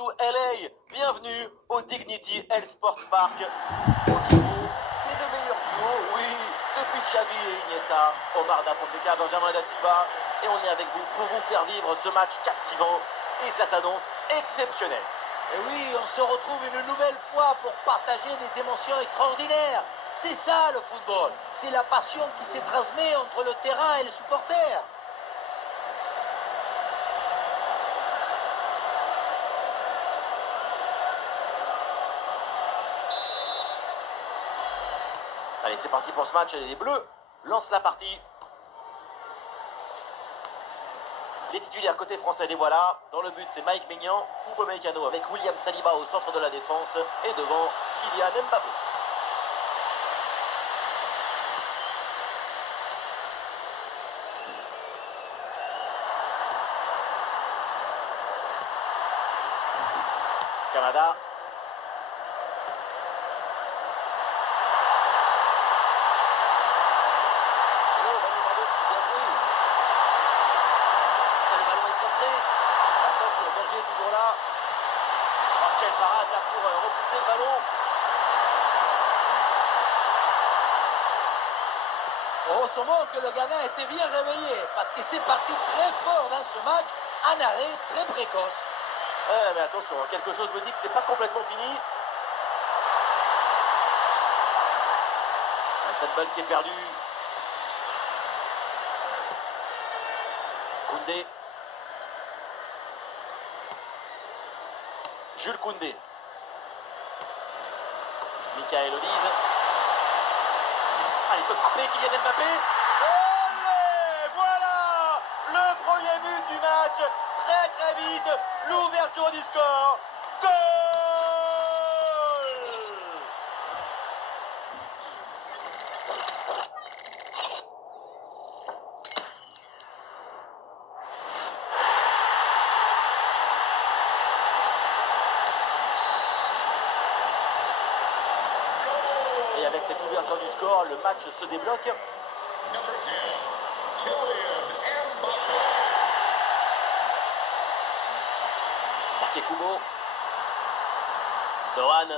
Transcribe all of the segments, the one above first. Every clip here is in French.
to LA. Bienvenue au Dignity Health Sports Park. Au duo, c'est le meilleur duo, oui, depuis Xavi et Iniesta, Omar Da Fonseca, Benjamin Da Silva. Et on est avec vous pour vous faire vivre ce match captivant. Et ça s'annonce exceptionnel. Et oui, on se retrouve une nouvelle fois pour partager des émotions extraordinaires. C'est ça le football. C'est la passion qui se transmet entre le terrain et les supporters. Allez, c'est parti pour ce match. Les Bleus lancent la partie. Les titulaires côté français, les voilà. Dans le but, c'est Mike Maignan, Upamecano avec William Saliba au centre de la défense. Et devant, Kylian Mbappé. Canada. Toujours là. Oh, quelle parade là pour repousser le ballon. Heureusement que le Ghana était bien réveillé parce que c'est parti très fort dans ce match, un arrêt très précoce. Ouais, mais attention, quelque chose me dit que c'est pas complètement fini. Cette balle qui est perdue. Koundé. Jules Koundé. Michael Olise. Ah, il peut frapper Kylian Mbappé. Olé, voilà le premier but du match. Très très vite. L'ouverture du score. Goal! Et avec cette ouverture du score, le match se débloque. Takekubo. Dohan.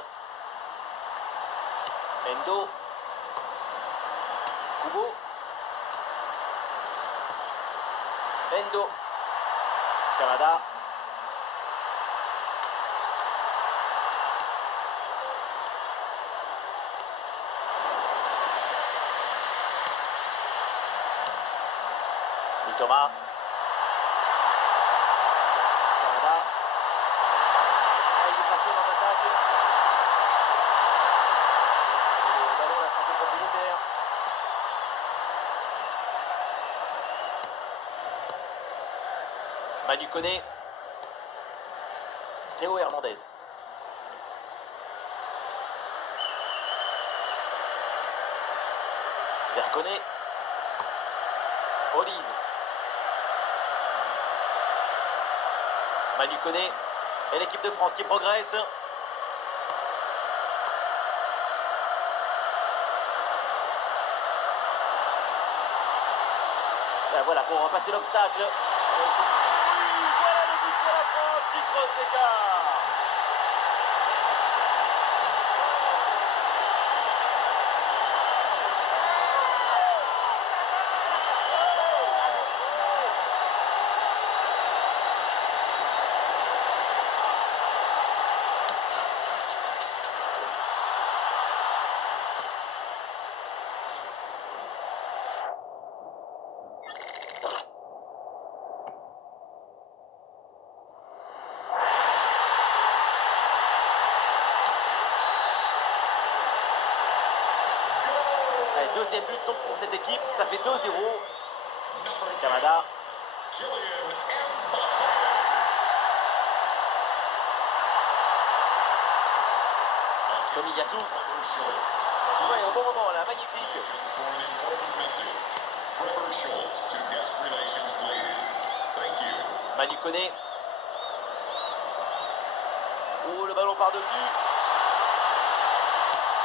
Endo. Kubo. Endo. Canada. Thomas. Canada. Il est passé dans l'attaque. Le ballon à la santé propriétaire. Manu Koné. Théo Hernandez. Verconé. Olise. Manu Koné et l'équipe de France qui progresse. Et voilà pour passer l'obstacle. Oui, voilà le but pour la France qui creuse l'écart. Deuxième but donc pour cette équipe, ça fait 2-0. Canada. Tomiyasu. Ouais, au bon moment là, magnifique. Manu Koné. Oh, le ballon par-dessus.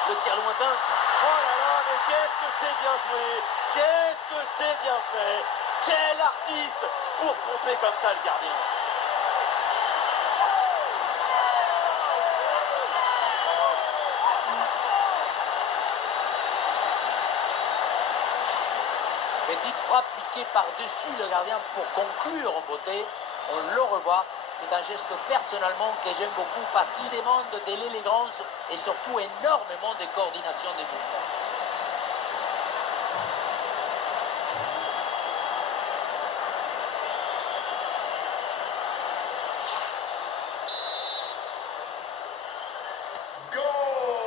Le tir lointain. Oh là là, mais qu'est-ce que c'est bien joué. Qu'est-ce que c'est bien fait. Quel artiste pour tromper comme ça le gardien. petite frappe piquée par-dessus le gardien pour conclure en beauté. On le revoit. C'est un geste personnellement que j'aime beaucoup parce qu'il demande de l'élégance et surtout énormément de coordination des mouvements.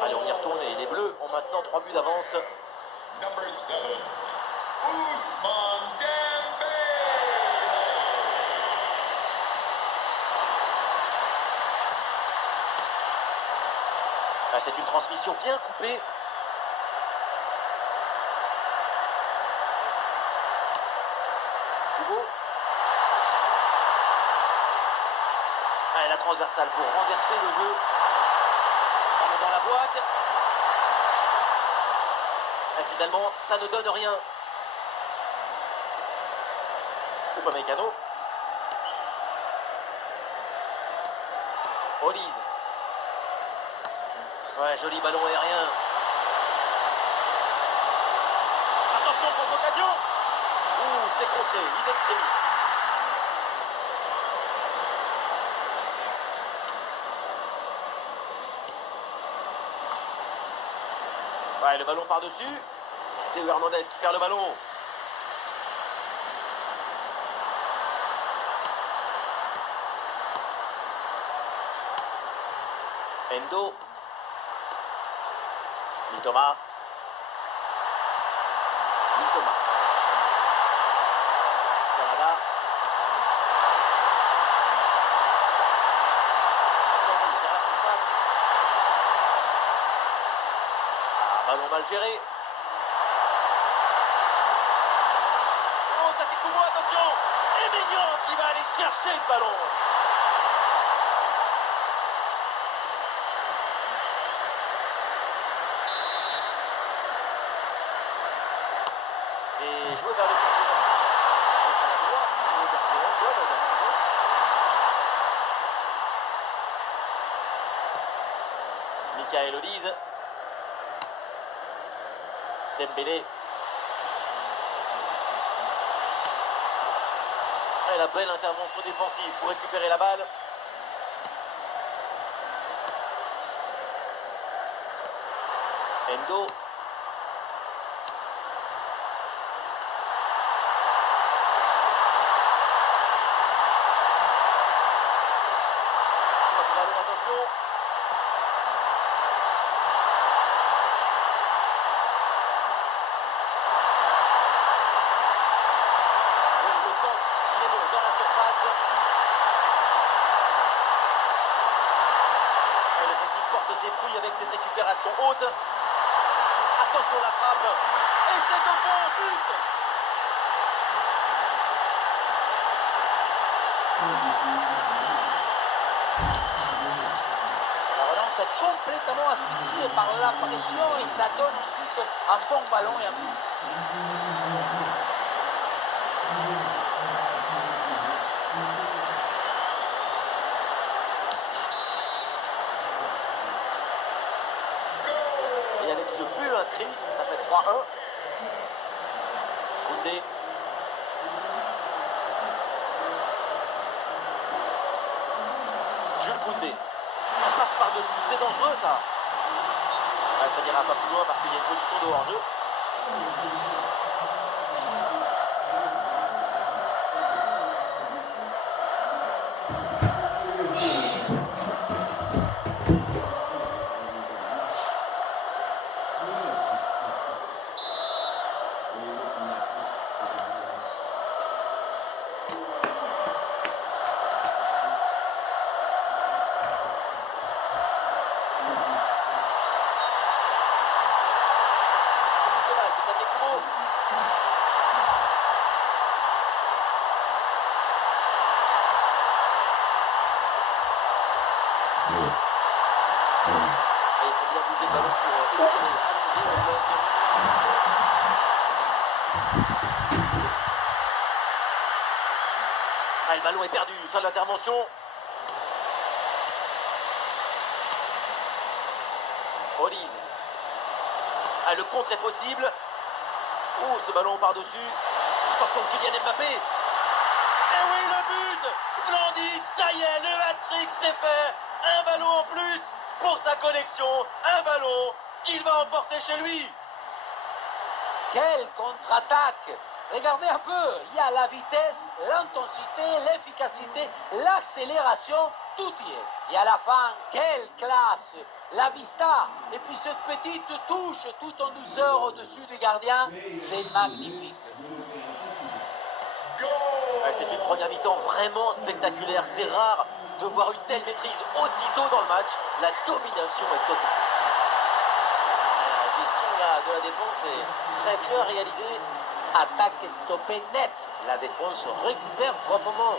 Allez, on y retourne et les Bleus ont maintenant 3 buts d'avance. Number 7, Ousmane Dembélé. Ah, c'est une transmission bien coupée. Hugo. Allez, la transversale pour renverser le jeu. On est dans la boîte. Et finalement, ça ne donne rien. Upamecano. Olise. Ouais, joli ballon aérien. Attention, contre-occasion. Ouh, c'est contré, in extremis. Ouais, le ballon par-dessus. Théo Hernandez qui perd le ballon. Endo. Mitoma. Canada. C'est envoyé vers la surface. Ah, ballon mal géré. Oh, Takekubo, attention. Et Mignon qui va aller chercher ce ballon. C'est joué vers le camp de Michael Olise. Dembélé. Et la belle intervention défensive pour récupérer la balle. Endo. Ballon, attention. Le centre, il est bon dans la surface. Et le Brésil porte ses fruits avec cette récupération haute. Attention la frappe. Et c'est de bon but. La relance est complètement asphyxiée par la pression et ça donne ensuite un bon ballon et un but. Et avec ce but inscrit, ça fait 3-1. Koundé. Jules Koundé. Ça passe par-dessus. C'est dangereux ça. Ah, ça n'ira pas plus loin parce qu'il y a une position de hors-jeu. Ah, le ballon est perdu, fin de l'intervention. Olise. Ah, le contre est possible. Oh, ce ballon par-dessus. Attention, Kylian Mbappé. Et oui, le but. Splendide, ça y est, le hat-trick c'est fait. Un ballon en plus pour sa collection. Un ballon qu'il va emporter chez lui. Quelle contre-attaque! Regardez un peu, il y a la vitesse, l'intensité, l'efficacité, l'accélération, tout y est. Et à la fin, quelle classe! La vista, et puis cette petite touche tout en douceur au-dessus du gardien, c'est magnifique. Ouais, c'est une première mi-temps vraiment spectaculaire. C'est rare de voir une telle maîtrise aussitôt dans le match. La domination est totale. La gestion de la défense est très bien réalisée. Attaque stoppée nette, la défense récupère proprement.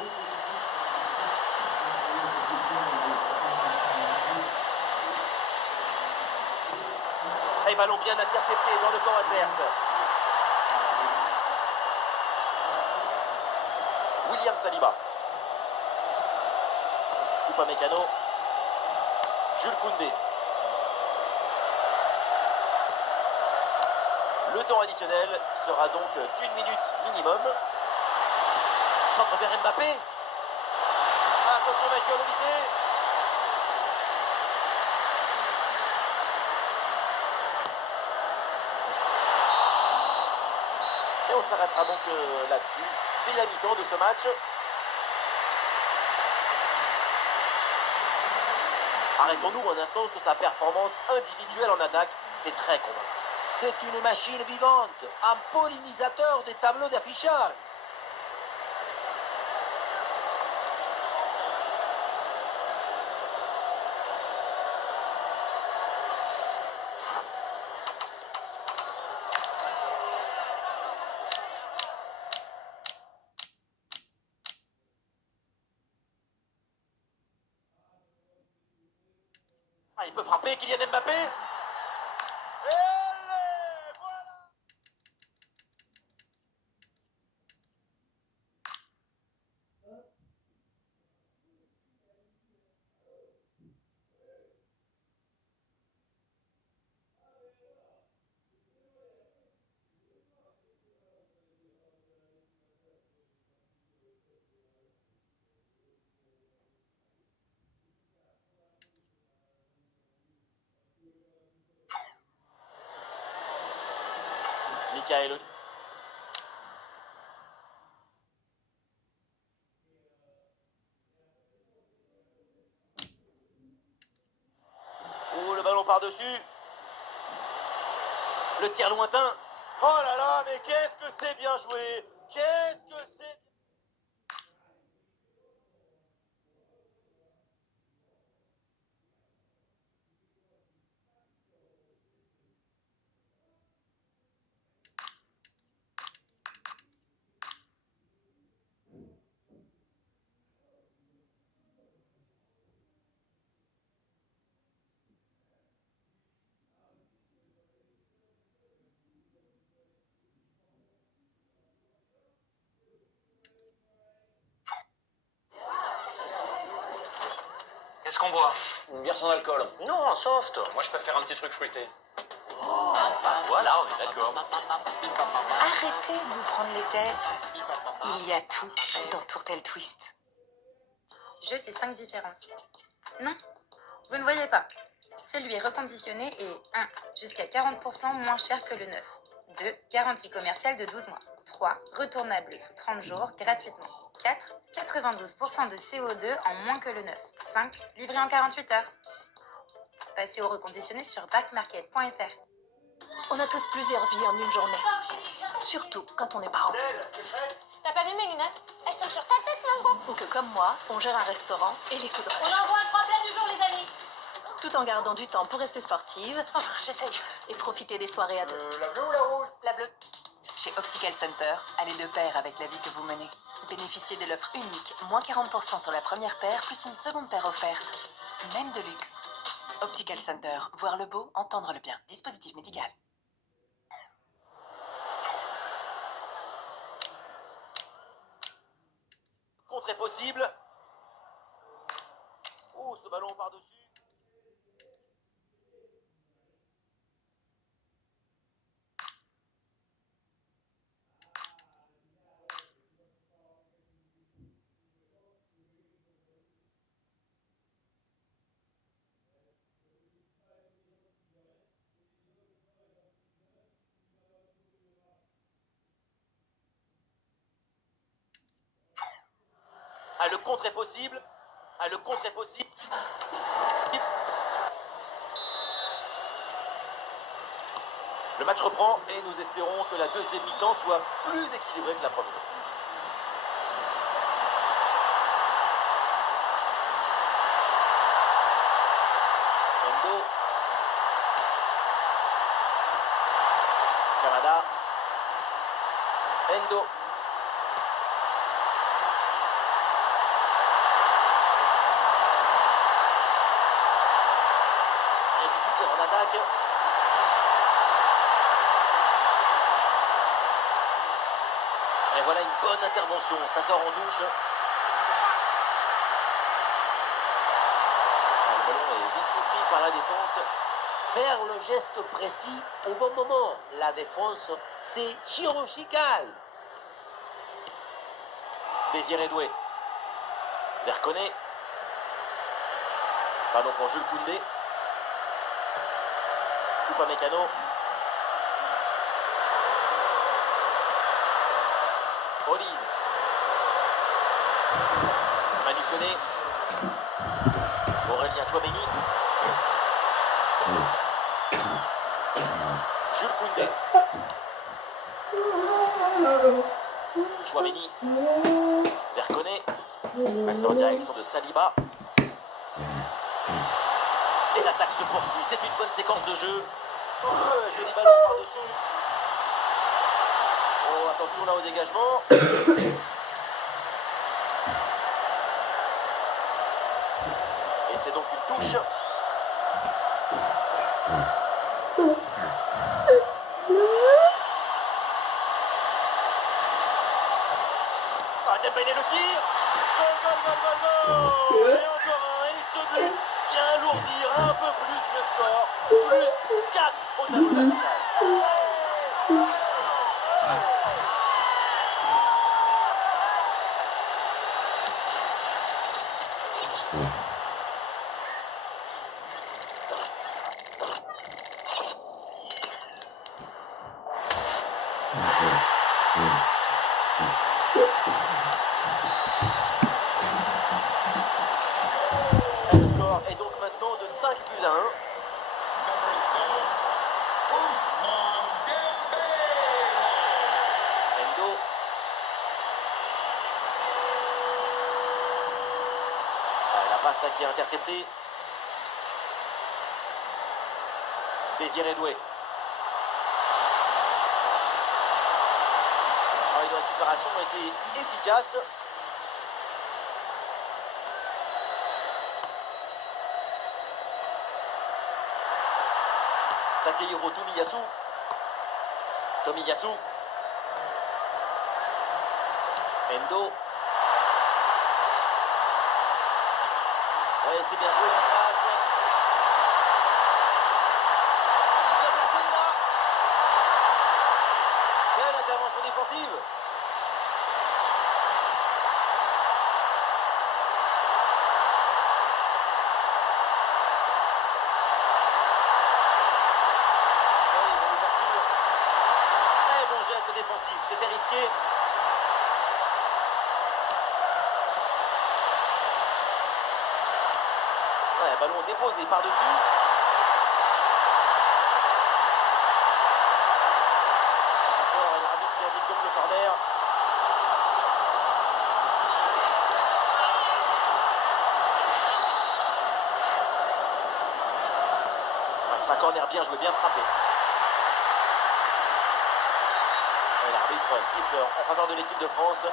Et ballon bien intercepté dans le camp adverse. William Saliba. Upamecano. Jules Koundé. Le temps additionnel sera donc d'1 minute minimum. Centre vers Mbappé. Attention Michael Olysée. Et on s'arrêtera donc là-dessus. C'est la mi-temps de ce match. Arrêtons-nous un instant sur sa performance individuelle en attaque. C'est très convaincant. C'est une machine vivante, un pollinisateur des tableaux d'affichage. Ah, il peut frapper Kylian Mbappé. Et allez, voilà. Michael. Oh, le ballon par-dessus. Le tir lointain. Oh là là, mais qu'est-ce que c'est bien joué. Qu'est-ce que c'est. Qu'est-ce qu'on boit? Une bière sans alcool. Non, en soft. Moi, je préfère un petit truc fruité. Voilà, on est d'accord. Arrêtez de vous prendre les têtes. Il y a tout dans Tourtel Twist. Jeu des 5 différences. Non, vous ne voyez pas. Celui reconditionné est 1. Jusqu'à 40% moins cher que le neuf. 2. Garantie commerciale de 12 mois. 3. Retournable sous 30 jours gratuitement. 4. 92% de CO2 en moins que le neuf. 5. Livré en 48 heures. Passez au reconditionné sur backmarket.fr. On a tous plusieurs vies en une journée. Surtout quand on est parent. T'as pas vu mes lunettes? Elles sont sur ta tête, Mango. Ou que comme moi, on gère un restaurant et les coups de On rush. envoie un 3 plats du jour, les amis. Tout en gardant du temps pour rester sportive. Enfin, j'essaye. Et profiter des soirées à deux. La bleue ou la rouge? La bleue. Chez Optical Center, allez de pair avec la vie que vous menez. Bénéficiez de l'offre unique, moins 40% sur la première paire, plus une seconde paire offerte. Même de luxe. Optical Center, voir le beau, entendre le bien. Dispositif médical. Contre est possible. Oh, ce ballon par-dessus. Ah, le contre est possible. Ah, le contre est possible. Le match reprend et nous espérons que la deuxième mi-temps soit plus équilibrée que la première. Endo. Kamada. Endo. Et du soutien en attaque. Et voilà une bonne intervention, ça sort en douche. Le ballon est vite pris par la défense. Faire le geste précis au bon moment. La défense, c'est chirurgical. Désiré Doué. Verconnet. Ballon pour Jules Koundé. Upamecano. Olise. Manu Koné. Aurélien Tchouaméni. Jules Koundé. Tchouaméni. Verconnet. Passé en direction de Saliba. Et l'attaque se poursuit. C'est une bonne séquence de jeu. Joli ballon par-dessus. Oh, attention là au dégagement. Et c'est donc une touche. Ah, Dembélé le tir. Goal, goal, goal, goal, goal. Et encore un. Et ce but vient alourdir un peu plus le score. Plus 4 au tableau d'affichage. Le score est donc maintenant de 5 buts à 1. Number 7, Ousmane Dembélé. Endo. Ah, la passe là qui est interceptée. Désiré Doué. Le travail de récupération a été efficace. Takehiro Tomiyasu. Tomiyasu. Endo. Ouais, c'est bien joué cette passe. Il est bien placé là. Quelle intervention défensive. Très bon geste défensif, c'était risqué. Ouais, ballon déposé par-dessus. Ça sort l'arbitre qui indique donc le corner. Ouais, c'est un corner bien joué, bien frappé. Et l'arbitre siffle en faveur de l'équipe de France.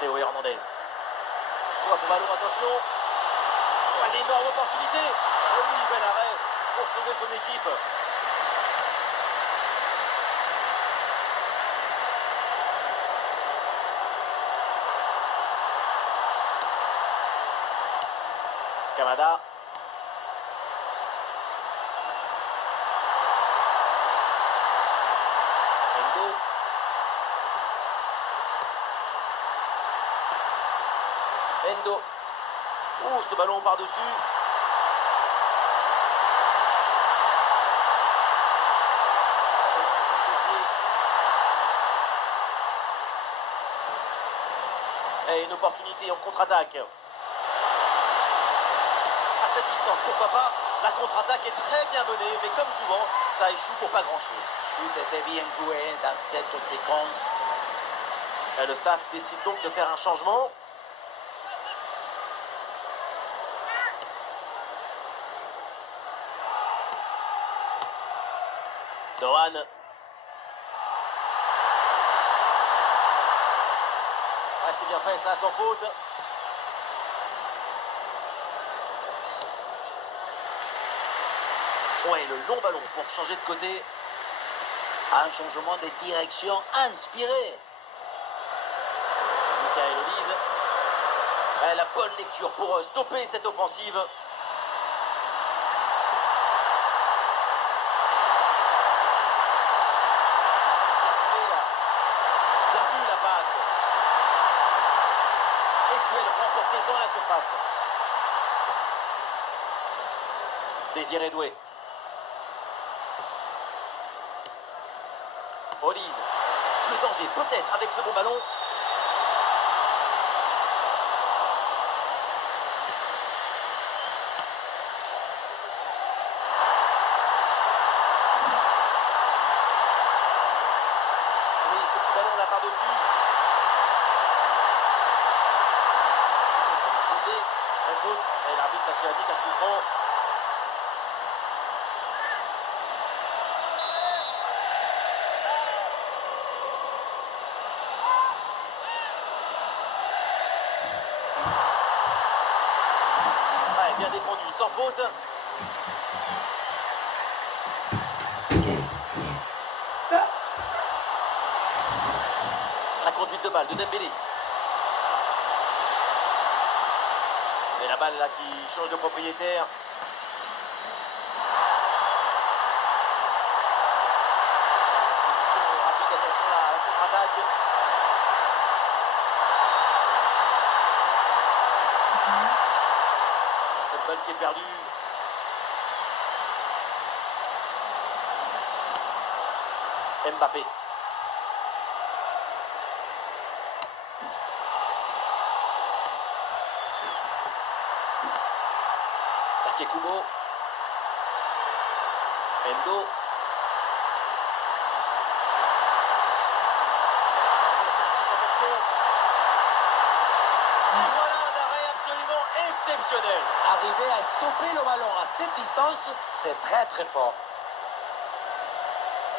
Théo Hernandez. Oh, ballon, attention. Oh, l'énorme opportunité. Oh oui, bel arrêt pour sauver son équipe. Kamada. Endo. ce ballon par-dessus. Et une opportunité en contre-attaque. À cette distance, pourquoi pas? La contre-attaque est très bien menée, mais comme souvent, ça échoue pour pas grand-chose. Tout était bien joué dans cette séquence. Et le staff décide donc de faire un changement. Dohan. Ouais, c'est bien fait, ça, sans faute. Ouais, le long ballon pour changer de côté. Un changement de direction inspiré. Michael Olise. Ouais, la bonne lecture pour stopper cette offensive. Bien vu la passe. Et duel remporté dans la surface. Désiré Doué. Olise. Le danger peut-être avec ce bon ballon. Oui, ce petit ballon là par-dessus. La faute. Et l'arbitre qui a dit qu'un coup franc. Ouais, bien défendu, sans faute. La conduite de balle de Dembélé. Et la balle là qui change de propriétaire. Position rapide, attention à la contre-attaque. Cette balle qui est perdue. Mbappé. Takekubo. Endo. Et voilà un arrêt absolument exceptionnel. Arriver à stopper le ballon à cette distance, c'est très très fort.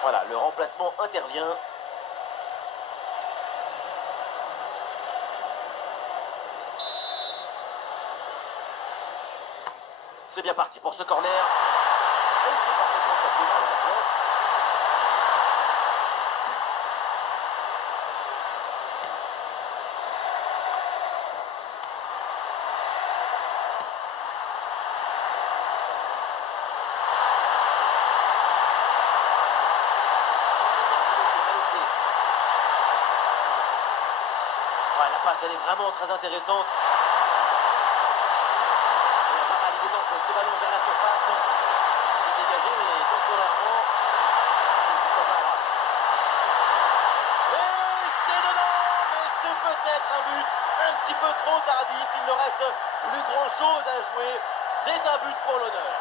Voilà, le remplacement intervient. C'est bien parti pour ce corner. Et c'est parfaitement capté par le gardien. Ouais, la passe elle est vraiment très intéressante. Il y a pas mal de dangereux. Ce ballon vers la surface. C'est dégagé, mais temporairement. Et c'est dedans, mais c'est peut-être un but un petit peu trop tardif. Il ne reste plus grand chose à jouer. C'est un but pour l'honneur.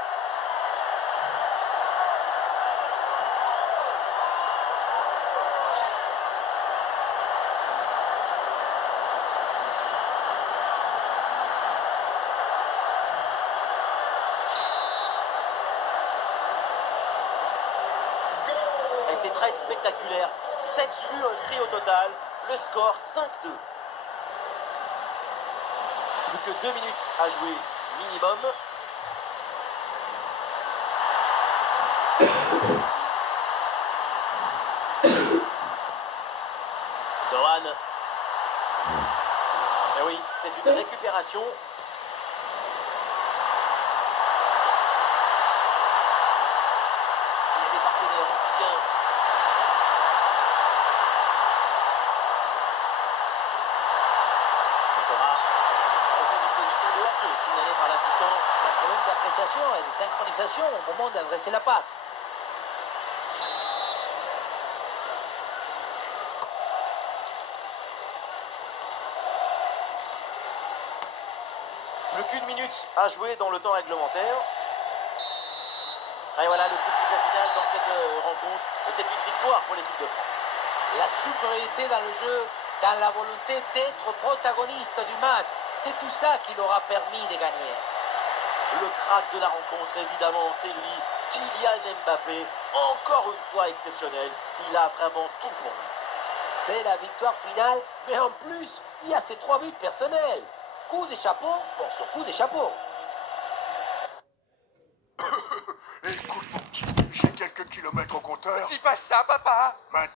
Et c'est très spectaculaire. 7 buts inscrits au total. Le score 5-2. Plus que 2 minutes à jouer minimum. Dohan. Et oui, c'est une récupération. Il y a des partenaires en soutien. Thomas. Aucune position de hors-jeu signalée par négociations et des synchronisations au moment d'adresser la passe. Plus qu'une minute à jouer dans le temps réglementaire. Et voilà le coup de sifflet final dans cette rencontre. Et c'est une victoire pour l'équipe de France. La supériorité dans le jeu, dans la volonté d'être protagoniste du match, c'est tout ça qui leur a permis de gagner. Le crack de la rencontre, évidemment, c'est lui, Kylian Mbappé. Encore une fois exceptionnel. Il a vraiment tout pour lui. C'est la victoire finale, mais en plus, il y a ces 3 buts personnels. Coup de chapeau pour ce coup de chapeau. Écoute mon petit, j'ai quelques kilomètres au compteur. Dis pas ça, papa. Maintenant,